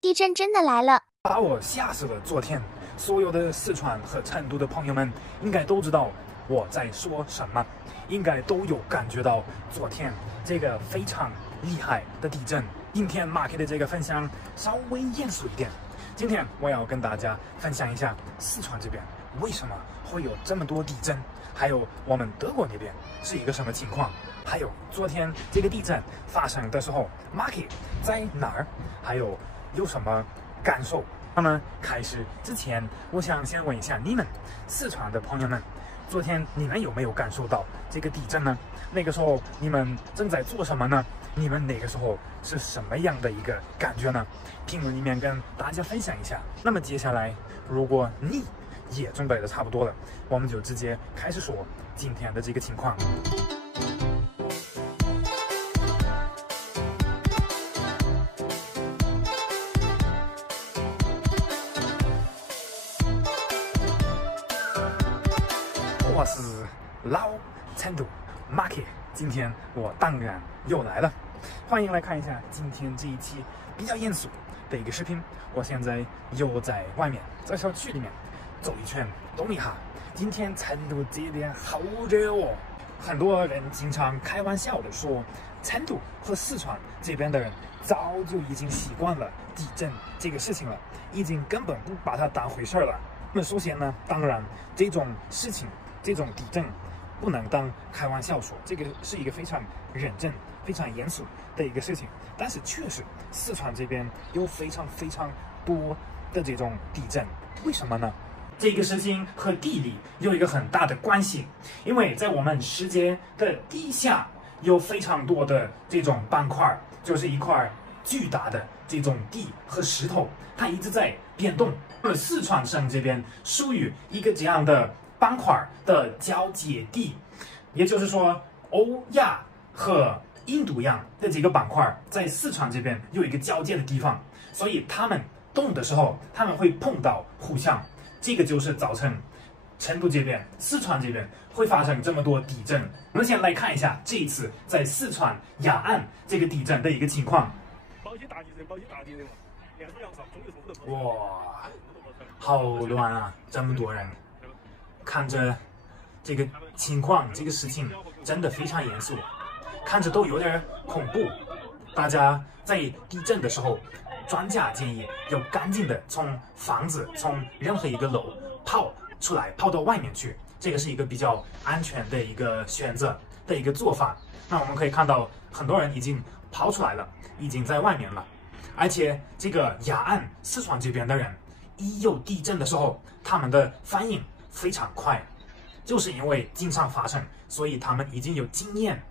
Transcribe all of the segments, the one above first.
地震真的来了！把我吓死了！昨天，所有的四川和成都的朋友们应该都知道我在说什么，应该都有感觉到昨天这个非常厉害的地震。今天 Mark 的这个分享稍微严肃一点。今天我要跟大家分享一下四川这边为什么会有这么多地震，还有我们德国那边是一个什么情况，还有昨天这个地震发生的时候 Mark 在哪儿，还有什么感受。那么开始之前，我想先问一下你们四川的朋友们，昨天你们有没有感受到这个地震呢？那个时候你们正在做什么呢？你们那个时候是什么样的一个感觉呢？评论里面跟大家分享一下。那么接下来，如果你也准备的差不多了，我们就直接开始说今天的这个情况。我是老成都 Mark， 今天我当然又来了，欢迎来看一下今天这一期比较严肃的一个视频。我现在又在外面，在小区里面走一圈，动一下。今天成都这边好热哦，很多人经常开玩笑的说，成都和四川这边的人早就已经习惯了地震这个事情了，已经根本不把它当回事了。那么首先呢，当然这种事情，这种地震不能当开玩笑说，这个是一个非常认真、非常严肃的一个事情。但是确实，四川这边有非常多的这种地震，为什么呢？这个事情和地理有一个很大的关系，因为在我们世界的地下有非常多的这种板块，就是一块巨大的这种地和石头，它一直在变动。而四川省这边属于一个这样的板块的交界地，也就是说，欧亚和印度洋的这个板块在四川这边有一个交界的地方，所以他们动的时候，他们会碰到互相，这个就是造成成都这边、四川这边会发生这么多地震。我们先来看一下这一次在四川雅安这个地震的一个情况。哇，好乱啊！这么多人，看着这个情况，这个事情真的非常严肃，看着都有点恐怖。大家在地震的时候，专家建议要赶紧的从房子、从任何一个楼跑出来，跑到外面去，这个是一个比较安全的一个选择的一个做法。那我们可以看到，很多人已经跑出来了，已经在外面了。而且这个雅安、四川这边的人，一有地震的时候，他们的反应非常快，就是因为经常发生，所以他们已经有经验，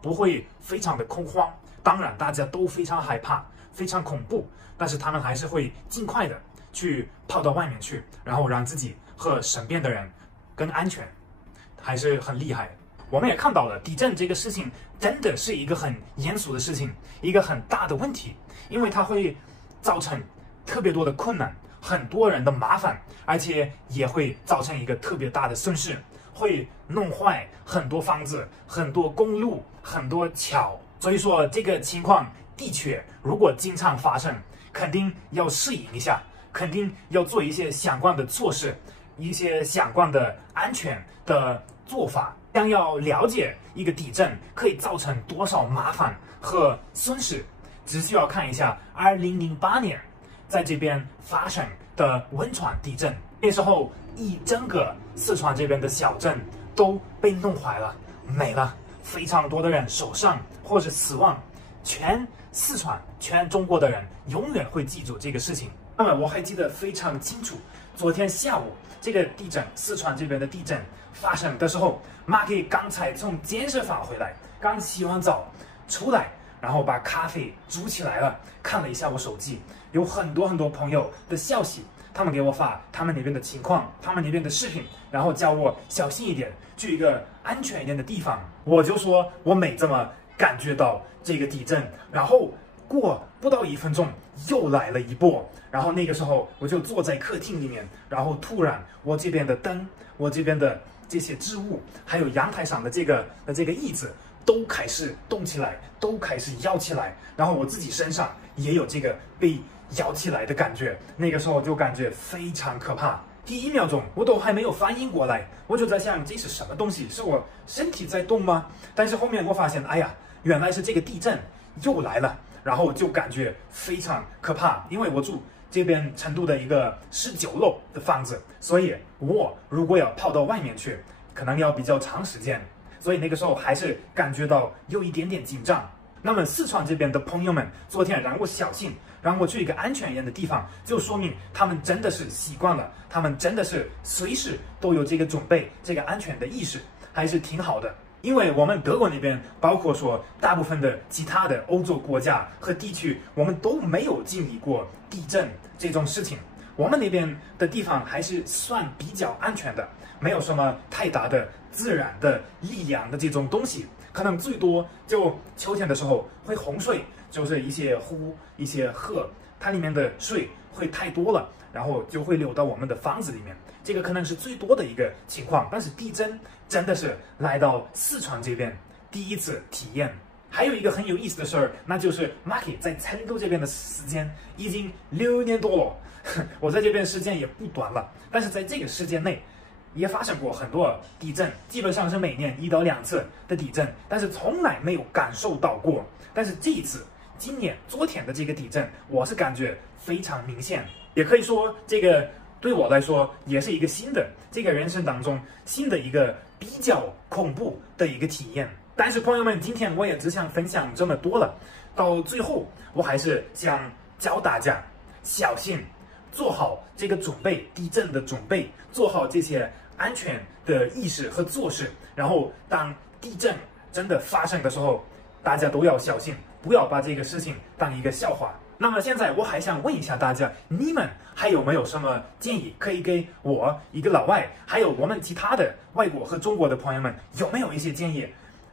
不会非常的恐慌。当然，大家都非常害怕，非常恐怖，但是他们还是会尽快的去跑到外面去，然后让自己和身边的人更安全，还是很厉害。我们也看到了，地震这个事情真的是一个很严肃的事情，一个很大的问题，因为它会造成特别多的困难，很多人的麻烦，而且也会造成一个特别大的损失，会弄坏很多房子、很多公路、很多桥。所以说，这个情况的确，如果经常发生，肯定要适应一下，肯定要做一些相关的措施，一些相关的安全的做法。想要了解一个地震可以造成多少麻烦和损失，只需要看一下2008年在这边发生的汶川地震。那时候一整个四川这边的小镇都被弄坏了，没了，非常多的人受伤或者死亡。全四川、全中国的人永远会记住这个事情。那么我还记得非常清楚，昨天下午这个地震，四川这边的地震发生的时候，Mark刚才从健身房回来，刚洗完澡出来，然后把咖啡煮起来了，看了一下我手机，有很多朋友的消息，他们给我发他们那边的情况，他们那边的视频，然后叫我小心一点，去一个安全一点的地方。我就说我没这么感觉到这个地震，然后过不到1分钟又来了一波，然后那个时候我就坐在客厅里面，然后突然我这边的灯，我这边的这些置物，还有阳台上的这个椅子都开始动起来，都开始摇起来，然后我自己身上也有这个被摇起来的感觉，那个时候就感觉非常可怕。第1秒钟我都还没有反应过来，我就在想这是什么东西？是我身体在动吗？但是后面我发现，哎呀，原来是这个地震又来了，然后就感觉非常可怕。因为我住这边成都的一个19楼的房子，所以我如果要跑到外面去，可能要比较长时间，所以那个时候还是感觉到有一点点紧张。那么四川这边的朋友们昨天让我小心，让我去一个安全一点的地方，就说明他们真的是习惯了，他们真的是随时都有这个准备，这个安全的意识，还是挺好的。因为我们德国那边，包括说大部分的其他的欧洲国家和地区，我们都没有经历过地震这种事情。我们那边的地方还是算比较安全的，没有什么太大的自然的力量的这种东西，可能最多就秋天的时候会洪水，就是一些湖、一些河，它里面的水会太多了，然后就会流到我们的房子里面，这个可能是最多的一个情况。但是地震真的是来到四川这边第一次体验。还有一个很有意思的事儿，那就是 Marky 在成都这边的时间已经6年多了，我在这边时间也不短了，但是在这个时间内也发生过很多地震，基本上是每年1到2次的地震，但是从来没有感受到过。但是这一次，今年昨天的这个地震，我是感觉非常明显，也可以说这个对我来说也是一个新的这个人生当中新的一个比较恐怖的一个体验。但是朋友们，今天我也只想分享这么多了，到最后我还是想教大家小心，做好这个准备，地震的准备，做好这些安全的意识和做事，然后当地震真的发生的时候，大家都要小心，不要把这个事情当一个笑话。那么现在我还想问一下大家，你们还有没有什么建议可以给我一个老外，还有我们其他的外国和中国的朋友们，有没有一些建议？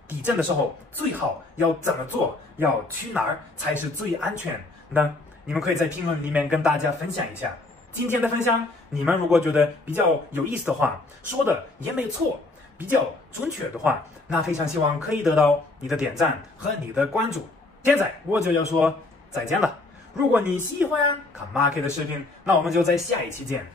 地震的时候最好要怎么做？要去哪儿才是最安全呢？你们可以在评论里面跟大家分享一下。今天的分享，你们如果觉得比较有意思的话，说的也没错，比较准确的话，那非常希望可以得到你的点赞和你的关注。现在我就要说再见了。如果你喜欢看 Marky 的视频，那我们就在下一期见。